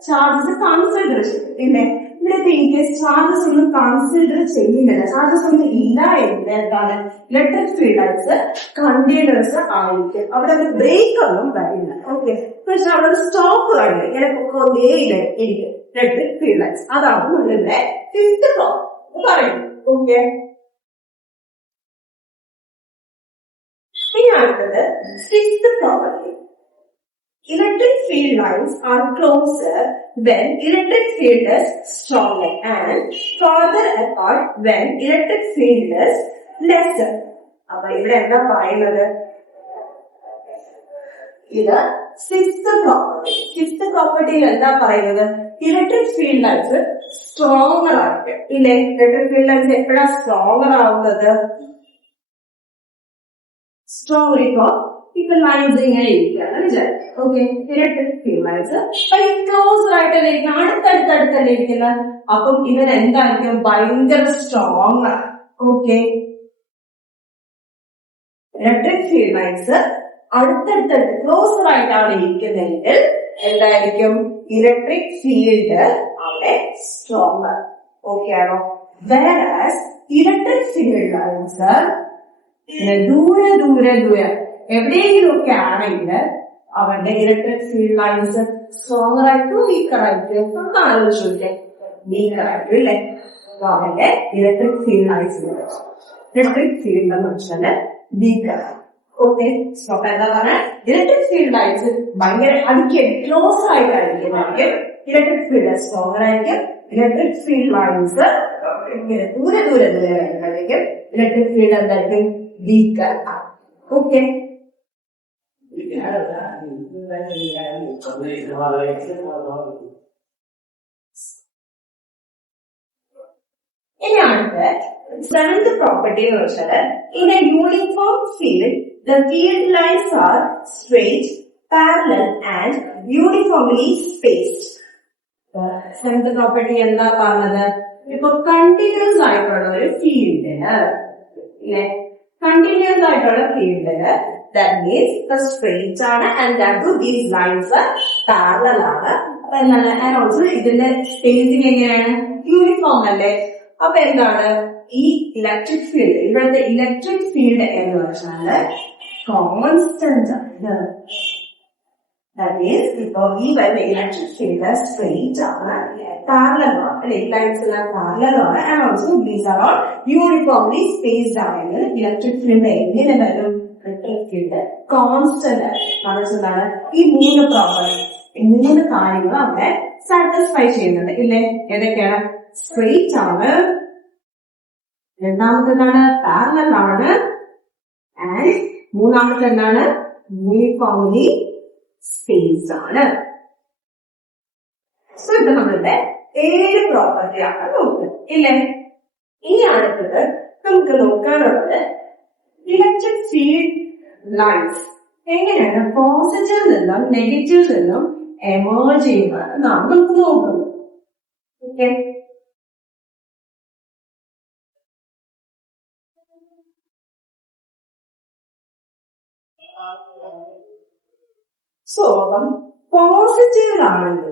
ചാർജസ് കൺസിഡർ ചെയ്യും ഇല്ലേ? ഇവിടെ ഇൻ കേസ് ചാർജസ് ഒന്നും കൺസിഡർ ചെയ്യുന്നില്ല, ചാർജസ് ഒന്നും ഇല്ല എങ്കിൽ എന്താണ്? ഇലക്ട്രിക് ഫീൽഡ് ലൈൻസ് കണ്ടിന്യൂസ് ആയിരിക്കും. അവിടെ ഒരു ബ്രേക്ക് ഒന്നും വരില്ല. ഓക്കെ, പക്ഷെ അവിടെ ഒരു സ്റ്റോപ്പ് കാണില്ല, ഇങ്ങനെ പൊക്കോണ്ടേ ഇരിക്കും ഇലക്ട്രിക് ഫീൽഡ് ലൈൻസ്. അതാണ് നമ്മളുടെ ഫിഫ്ത് പ്രോബ്ലം പറയുന്നത്. ഓക്കെ, ഇനി അടുത്തത് sixth property. Electric field lines are closer when electric field is stronger and farther apart when electric field is lesser. അപ്പൊ ഇവിടെ എന്താ പറയുന്നത്? ഇത് സിക്സ്ത് പ്രോപ്പർട്ടി. സിക്സ്ത് പ്രോപ്പർട്ടിയിൽ എന്താ പറയുന്നത്? ഇലക്ട്രിക് ഫീൽഡ് ലൈൻസ് സ്ട്രോങ്ങർ ആയിരിക്കും ഇല്ലേ? ഇലക്ട്രിക് ഫീൽഡ് ലൈൻസ് എപ്പോഴാ സ്ട്രോങ്ങർ ആവുന്നത്? സ്ട്രോങ് ഇപ്പൊ ലൈൻസ് ഇങ്ങനെ ഇരിക്കുകയാണ് വിചാരിക്കും. Okay, electric field lines close ആയിട്ടല്ലേ ഇരിക്കുന്നത്, അടുത്തടുത്തടുത്തല്ലേ ഇരിക്കുന്നത്. അപ്പം ഇവൻ എന്തായിരിക്കും? ഭയങ്കര സ്ട്രോങ് ആണ്. ഓക്കെ, ഇലക്ട്രിക് ഫീൽഡ് ലൈൻസ് അടുത്തടുത്തടുത്ത് ക്ലോസ് ആയിട്ടാണ് ഇരിക്കുന്നതെങ്കിൽ എന്തായിരിക്കും? ഇലക്ട്രിക് ഫീൽഡ് അവിടെ സ്ട്രോങ്. ഓക്കെ ആണോ? വേറാസ് ഇലക്ട്രിക് ഫീൽഡ് ലൈൻസ് ദൂരെ ദൂരെ ദൂരെ എവിടെയെങ്കിലും ഒക്കെ ആണെങ്കിൽ അവന്റെ ഇലക്ട്രിക് ഫീൽഡ് ലൈൻസ് സ്ട്രോങ്ങർ ആയിട്ടും വീക്കർ ആയിട്ടും നമുക്ക് ആലോചിച്ചു നോക്കിയാൽ വീക്കർ ആയിട്ടും ഇല്ലേ? അവന്റെ electric field lines electric field എന്ന് വെച്ചാൽ വീക്കർ. ഓക്കെ, അപ്പൊ എന്താ പറഞ്ഞാൽ ഇലക്ട്രിക് ഫീൽഡ് ലൈൻസ് ഭയങ്കര അടുക്കി ക്ലോസ് ആയിട്ടായിരിക്കും ഇലക്ട്രിക് ഫീൽഡ് സ്ട്രോങ്ങർ ആയിരിക്കും. ഇലക്ട്രിക് ഫീൽഡ് ലൈൻസ് ഇങ്ങനെ ദൂരെ ദൂരെ ദൂരെ ആയിരിക്കും ഇലക്ട്രിക് ഫീൽഡ് എന്തായിരിക്കും? വീക്കർ. ഓക്കെ, ഇനി അടുത്ത് സെവൻത് പ്രോപ്പർട്ടി എന്ന് വെച്ചാൽ in A uniform field the field lines are straight parallel and uniformly spaced. Seventh property എന്താ പറഞ്ഞത്? ഇപ്പൊ കണ്ടിന്യൂസ് ആയിട്ടുള്ള ഒരു ഫീൽഡിന് കണ്ടിന്യൂസ് ആയിട്ടുള്ള ഫീൽഡിന് that means the straight ആണ് and that too these lines are parallel ആണ്. അപ്പൊ എന്താണ്? and also ഇതിന്റെ സ്പേസിങ് എങ്ങനെയാണ്? യൂണിഫോം അല്ലേ? അപ്പൊ എന്താണ് ഈ ഇലക്ട്രിക് ഫീൽഡ്? ഇവിടുത്തെ ഇലക്ട്രിക് ഫീൽഡ് എന്ന് വെച്ചാല് കോൺസ്റ്റന്റ് ആണ്. That means ഇപ്പൊ ഈ വരുന്ന ഇലക്ട്രിക് ഫീൽഡ് സ്ട്രെയിറ്റ് ആണ്, പാരലൽ ആണ് അല്ലെ? ലൈൻസ് എല്ലാം പാരലൽ ആണ് and also these are all uniformly spaced ആണെങ്കിൽ ഇലക്ട്രിക് ഫീൽഡ് എങ്ങനെ വരും? ഇലക്ട്രിക് ഫീൽഡ് കോൺസ്റ്റന്റ് ആണ്. ഈ മൂന്ന് കാര്യങ്ങൾ അവിടെ സാറ്റിസ്ഫൈ ചെയ്യുന്നുണ്ട് ഇല്ലേ? ഏതൊക്കെയാണ്? സ്ട്രെയിറ്റ് ആണ്, രണ്ടാമത്തേതാണ് പാരലൽ ആണ്, ആൻഡ് മൂന്നാമത്തെ എന്താണ്? യൂണിഫോംലി സ്പേസ്ഡ് ആണ്. സോ ഇത് നമ്മളുടെ 7 പ്രോപ്പർട്ടിയാണ് നോക്കുന്നത് ഇല്ലേ? ഇനി അടുത്തത് നമുക്ക് നോക്കാനുള്ളത് ഇലക്ട്രിക് ഫീൽഡ് ലൈൻസ് എങ്ങനെയാണ് പോസിറ്റീവ് നിന്നും നെഗറ്റീവ് നിന്നും എമേർജ് ചെയ്യുന്നത് എന്നാണ് നമുക്ക് നോക്കുന്നത്. ഓക്കെ, സോ അപ്പം പോസിറ്റീവിലാണെങ്കിൽ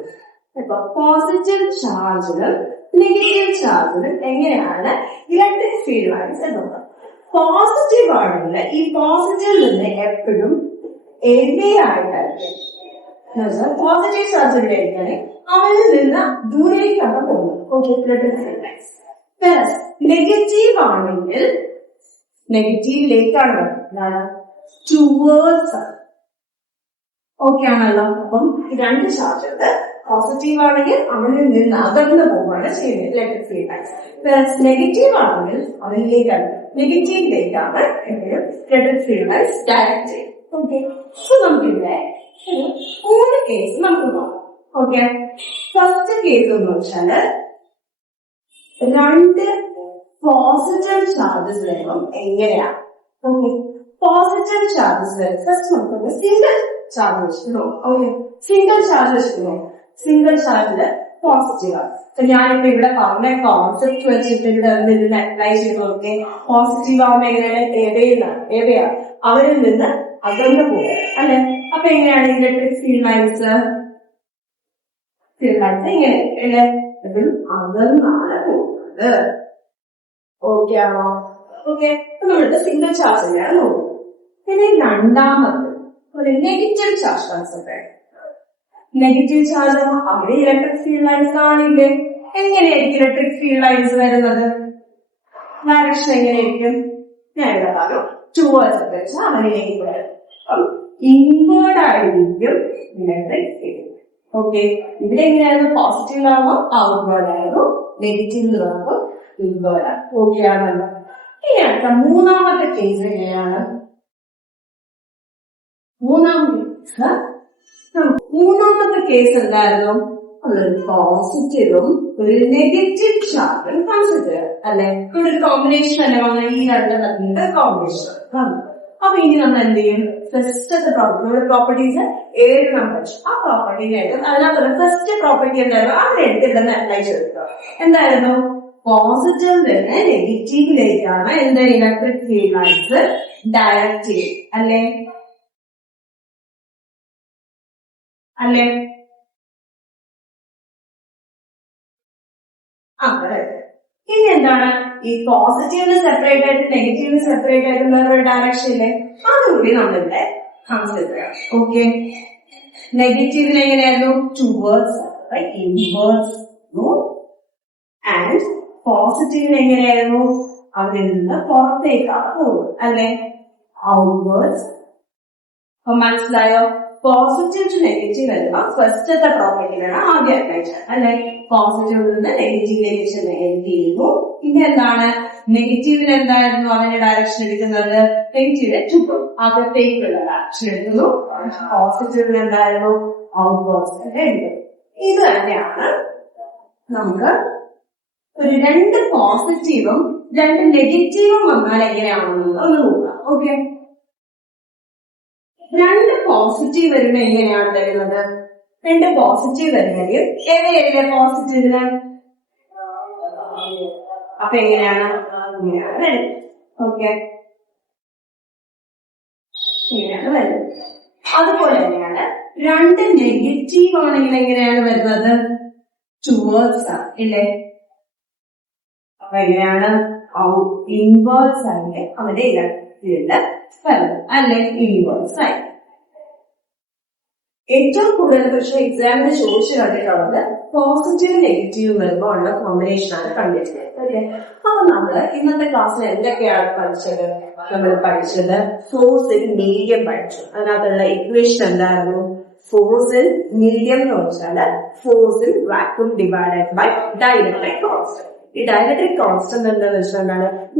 ഇപ്പൊ പോസിറ്റീവ് ചാർജിലും നെഗറ്റീവ് ചാർജിലും എങ്ങനെയാണ് ഇലക്ട്രിക് ഫീൽഡ് ലൈൻസ് എന്നുള്ളത്. പോസിറ്റീവ് ആണെങ്കിൽ ഈ പോസിറ്റീവിൽ നിന്ന് എപ്പോഴും എവിടെയായിട്ടായിരിക്കും പോസിറ്റീവ് ചാർജ് എവിടെയായിരിക്കും? അവരിൽ നിന്ന് ദൂരേക്കാണ് പോകുന്നത്. ഓക്കെ, നെഗറ്റീവ് ആണെങ്കിൽ നെഗറ്റീവിലേക്കാണ് ടുവേർഡ്സ്. ഓക്കെ ആണല്ലോ? അപ്പം രണ്ട് ചാർജുണ്ട്. പോസിറ്റീവ് ആണെങ്കിൽ അവനിൽ നിന്ന് അകന്നു പോവുകയാണ് ചെയ്യുന്നത് ഇലക്ട്രിക് ഫീൽഡ് ലൈൻസ്. നെഗറ്റീവ് ആണെങ്കിൽ അവനിലേക്കാണ്, നെഗറ്റീവിലേക്കാണ് എപ്പോഴും ഇലക്ട്രിക് ഫീൽഡ് ലൈൻസ് ഡയറക്ട് ചെയ്യും. ഓക്കെ, സോ നമുക്കിവിടെ 3 കേസ് നമുക്ക് നോക്കാം. ഓക്കെ, ഫസ്റ്റ് കേസ് എന്ന് വെച്ചാല് 2 പോസിറ്റീവ് ചാർജസ് വരുമ്പം എങ്ങനെയാണ്? ഓക്കെ, പോസിറ്റീവ് ചാർജസ് വരും. ഫസ്റ്റ് നമുക്ക് സിംഗിൾ ചാർജ് വെച്ചിട്ടുണ്ടോ? ഓക്കെ, സിംഗിൾ ചാർജ് വെച്ചിട്ടുണ്ടോ? സിംഗിൾ ചാർജില് പോസിറ്റീവ് ആണ്. ഞാനിപ്പോ ഇവിടെ പറഞ്ഞ കോൺസെപ്റ്റ് വെച്ചിട്ട് ഇവിടെ അപ്ലൈ ചെയ്ത് നോക്കി. പോസിറ്റീവ് ആവുമ്പോ എങ്ങനെയാണ്? എവിടെയാണ് അവരിൽ നിന്ന് അകന്നു പോകുക അല്ലെ? അപ്പൊ എങ്ങനെയാണ് electric field lines? Field lines ഇങ്ങനെ ഇതിൽ അകന്നാണ് പോകുന്നത്. ഓക്കെ ആണോ? ഓക്കെ, നമ്മളുടെ സിംഗിൾ ചാർജ് തന്നെയാണ് നോക്കുന്നത്. പിന്നെ രണ്ടാമത് ഒരു negative charge concept. Negative charge ആകുമ്പോൾ അവിടെ ഇലക്ട്രിക് ഫീൽഡ് ലൈൻസ് കാണില്ലേ? എങ്ങനെയായിരിക്കും ഇലക്ട്രിക് ഫീൽഡ് ലൈൻസ് വരുന്നത്? ഡയറക്ഷൻ എങ്ങനെയായിരിക്കും? ഞാൻ ഇവിടെ പറഞ്ഞു ടുവേർഡ്സ് വെച്ചാൽ അവനിലേക്ക് വരും. ഇൻവേർഡ് ആയിരിക്കും ഇലക്ട്രിക് ഫീൽഡ്. ഓക്കെ, ഇവിടെ എങ്ങനെയായിരുന്നു? പോസിറ്റീവ് ആകുമ്പോൾ ഔട്ട്വേർഡ് ആയിരുന്നു, നെഗറ്റീവ് ആകുമ്പോൾ ഇൻവേർഡ് ആണ്. ഓക്കെ ആണല്ലോ? ഇനി അടുത്ത മൂന്നാമത്തെ കേസ് എങ്ങനെയാണ്? മൂന്നാമത്തെ കേസ് എന്തായിരുന്നു? അതൊരു പോസിറ്റീവും ഒരു നെഗറ്റീവ് ചാർജും കൺസിഡർ അല്ലെ? ഇവിടെ ഒരു കോമ്പിനേഷൻ അല്ലെ വന്ന ഈ രണ്ട് തമ്മിലുള്ള കോമ്പിനേഷൻ. അപ്പൊ ഇനി നമ്മൾ എന്ത് ചെയ്യും? ഫസ്റ്റത്തെ പ്രോപ്പർട്ടീസ് 7 നമ്പർ. ആ പ്രോപ്പർട്ടി അതിനകത്ത് ഫസ്റ്റ് പ്രോപ്പർട്ടി എന്തായിരുന്നു? അവിടെ എടുത്തിട്ട് അപ്ലൈ ചെയ്തിട്ടോ. എന്തായിരുന്നു? പോസിറ്റീവ് തന്നെ നെഗറ്റീവിലേക്കാണ് എന്താ ഇലക്ട്രിക് ഫീൽഡ് ലൈൻസ് ഡയറക്ട് ചെയ്യും അല്ലേ? അല്ലേ? ഇനി എന്താണ്? ഈ പോസിറ്റീവിന് സെപ്പറേറ്റ് ആയിട്ട് നെഗറ്റീവിന് സെപ്പറേറ്റ് ആയിട്ട് വേറൊരു ഡയറക്ഷൻ ഇല്ലേ? അതുകൂടി നമ്മളിവിടെ കൺസിഡർ ചെയ്യാം. ഓക്കെ, നെഗറ്റീവിന് എങ്ങനെയായിരുന്നു? ടുവേർഡ്സ് ഇൻവേർഡ്സ് ആൻഡ് പോസിറ്റീവിന് എങ്ങനെയായിരുന്നു? അവിടെ നിന്ന് പുറത്തേക്കാണ് പോകുന്നത് അല്ലെ? ഔട്ട്വേർഡ്സ്. മനസ്സിലായോ? പോസിറ്റീവ് ടു നെഗറ്റീവ് വരുമ്പോ ഫസ്റ്റത്തെ പ്രോപ്പർട്ടി വേണം ആദ്യം അപ്ലൈ ചെയ്യാൻ അല്ലെ? പോസിറ്റീവിൽ നിന്ന് നെഗറ്റീവിലേക്ക് എന്ത് ചെയ്യുന്നു? പിന്നെ എന്താണ്? നെഗറ്റീവിന് എന്തായിരുന്നു അവന്റെ ഡയറക്ഷൻ എടുക്കുന്നത്? നെഗറ്റീവിനെ അകത്തേക്കുള്ള ഡയറക്ഷൻ എടുക്കുന്നു. പോസിറ്റീവിന് എന്തായിരുന്നു? ഔട്ട്വേർഡ്സ് തന്നെ ഉണ്ട്. ഇത് തന്നെയാണ് നമുക്ക് ഒരു 2 പോസിറ്റീവും 2 നെഗറ്റീവും വന്നാൽ എങ്ങനെയാണെന്ന് ഒന്ന് നോക്കാം. ഓക്കെ, 2 പോസിറ്റീവ് വരുമ്പോ എങ്ങനെയാണ് തരുന്നത്? 2 പോസിറ്റീവ് വരുന്നെങ്കിൽ എവിടെയല്ലേ പോസിറ്റീവിന്? അപ്പൊ എങ്ങനെയാണ്? ഇങ്ങനെയാണ് വരുന്നത്. ഓക്കെ, ഇങ്ങനെയാണ് വരുന്നത്. അതുപോലെ തന്നെയാണ് 2 നെഗറ്റീവ് ആണെങ്കിൽ എങ്ങനെയാണ് വരുന്നത്? ടുവേർഡ്സ് ആണ് ഇല്ലേ? അപ്പൊ എങ്ങനെയാണ്? ഇൻവേർഡ്സ് ആയിട്ട് അവരുടെ ഇലക്ട്രിക് വരുന്നത്, അല്ലെങ്കിൽ ഇൻവേർഡ്സ് ആയി. ഏറ്റവും കൂടുതൽ പക്ഷെ എക്സാമിന് ചോദിച്ചു കണ്ടിട്ടുള്ളത് പോസിറ്റീവ് നെഗറ്റീവ് വരുമ്പോൾ ഉള്ള കോമ്പിനേഷൻ ആണ് കണ്ടിട്ടുള്ളത്. ഓക്കെ, അപ്പൊ നമ്മള് ഇന്നത്തെ ക്ലാസ്സിൽ എന്തൊക്കെയാണ് പഠിച്ചത്? നമ്മൾ പഠിച്ചത് ഫോഴ്സ് ഇൻ മീഡിയം പഠിച്ചു. അതിനകത്തുള്ള ഇക്വേഷൻ എന്തായിരുന്നു? ഫോഴ്സ് ഇൻ മീഡിയം എന്ന് വെച്ചാല് force in vacuum divided by dielectric constant. ഈ ഡൈഇലക്ട്രിക് കോൺസ്റ്റന്റ് എന്താണെന്ന് വെച്ചാൽ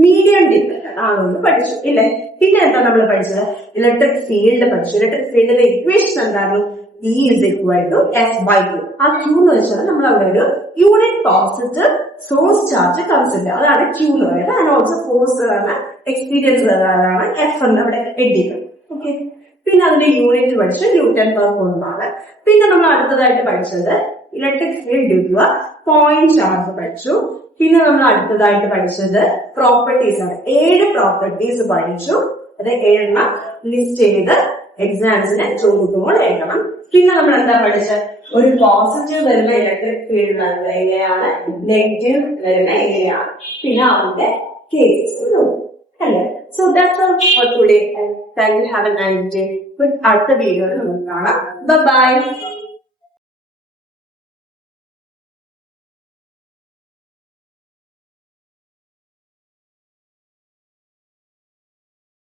മീഡിയം ഡിപെൻഡന്റ് ആണെന്ന് പഠിച്ചു ഇല്ലേ? പിന്നെ എന്താ നമ്മൾ പഠിച്ചത്? ഇലക്ട്രിക് ഫീൽഡ് പഠിച്ചു. ഇലക്ട്രിക് ഫീൽഡിന്റെ ഇക്വേഷൻ എന്തായിരുന്നു? E is equal to F/Q. ആ Q എന്ന് വെച്ചാൽ നമ്മൾ അവിടെ ഒരു unit positive source charge consider, അതാണ് Q എന്ന് പറയുന്നത്. And also force experience F എന്ന് അവിടെ എഴുതിക്കണം. ഓക്കെ, പിന്നെ അതിന്റെ യൂണിറ്റ് പഠിച്ചു ന്യൂട്ടൺ പെർ കൂളംബാണ്. പിന്നെ നമ്മൾ അടുത്തതായിട്ട് പഠിച്ചത് electric field due two point charge പഠിച്ചു. പിന്നെ നമ്മൾ അടുത്തതായിട്ട് പഠിച്ചത് പ്രോപ്പർട്ടീസ് ആണ്. 7 പ്രോപ്പർട്ടീസ് പഠിച്ചു. അത് 7 ലിസ്റ്റ് ചെയ്ത് എക്സാംസിന് ചോദിക്കുമ്പോൾ എഴുതണം. പിന്നെ നമ്മൾ എന്താ പഠിച്ചത്? ഒരു പോസിറ്റീവ് വരുന്ന ഇലക്ട്രിക് ഫീൽഡ് വരുന്നത് എങ്ങനെയാണ്, നെഗറ്റീവ് വരുന്ന എങ്ങനെയാണ്, പിന്നെ അതിന്റെ കേസസ് അല്ലേ. So that's all for today. Thank you. Have A nice day. അടുത്ത വീഡിയോയിൽ നമുക്ക് കാണാം. ബൈ.